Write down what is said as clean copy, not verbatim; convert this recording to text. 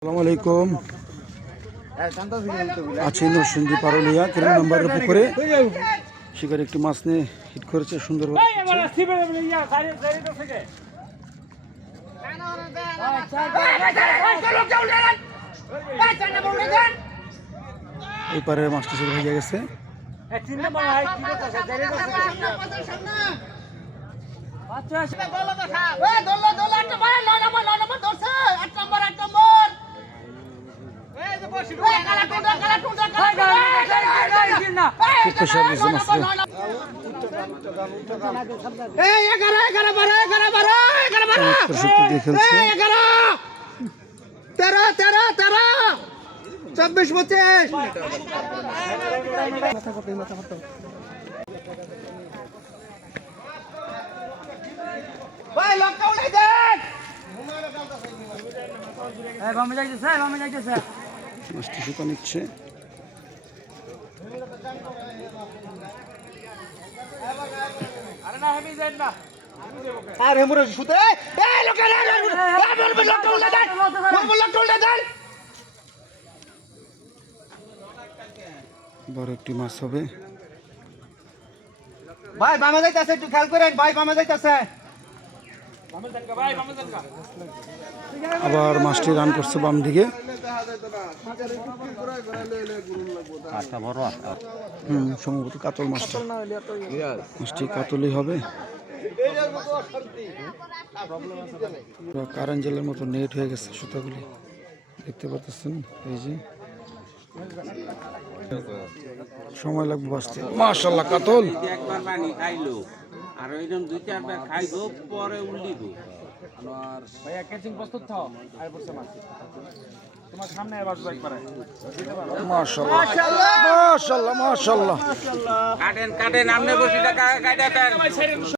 আসসালামু আলাইকুম। আছি নরসিংদী পারুলিয়া কেরান নাম্বারের পুকুরে শিকার একটি মাছ নিয়ে হিট করেছে সুন্দরভাবে। এই পারে মাছটি শুরু হয়ে গেছে। মাছটি সুতা নিচ্ছে। বড় একটি মাছ হবে। ভাই বামে যাইতাছে, একটু খেয়াল করেন ভাই, বামে যাইতাছে। আবার মাছটি রান করছে বাম দিকে। সম্ভবত কাতল মাছটি কাতলই হবে। কারেন্ট জেলের মতো নেট হয়ে গেছে সুতাগুলি দেখতে পাচ্ছেন। এই যে সময় লাগবে বাঁচতে। মাশাআল্লাহ কাতল। একবার পানি খাইলো আর ওইরকম দুই চারবার খাইবো পরে উল্লিব। ভাইয়া ক্যাচিং প্রস্তুত থাও। আই পড়ছে মাছ তোমার সামনে আবার বাইক পারে। মাশাআল্লাহ মাশাআল্লাহ মাশাআল্লাহ। কাটেন কাটেন, আমনে বসে টাকা কাটা দেন।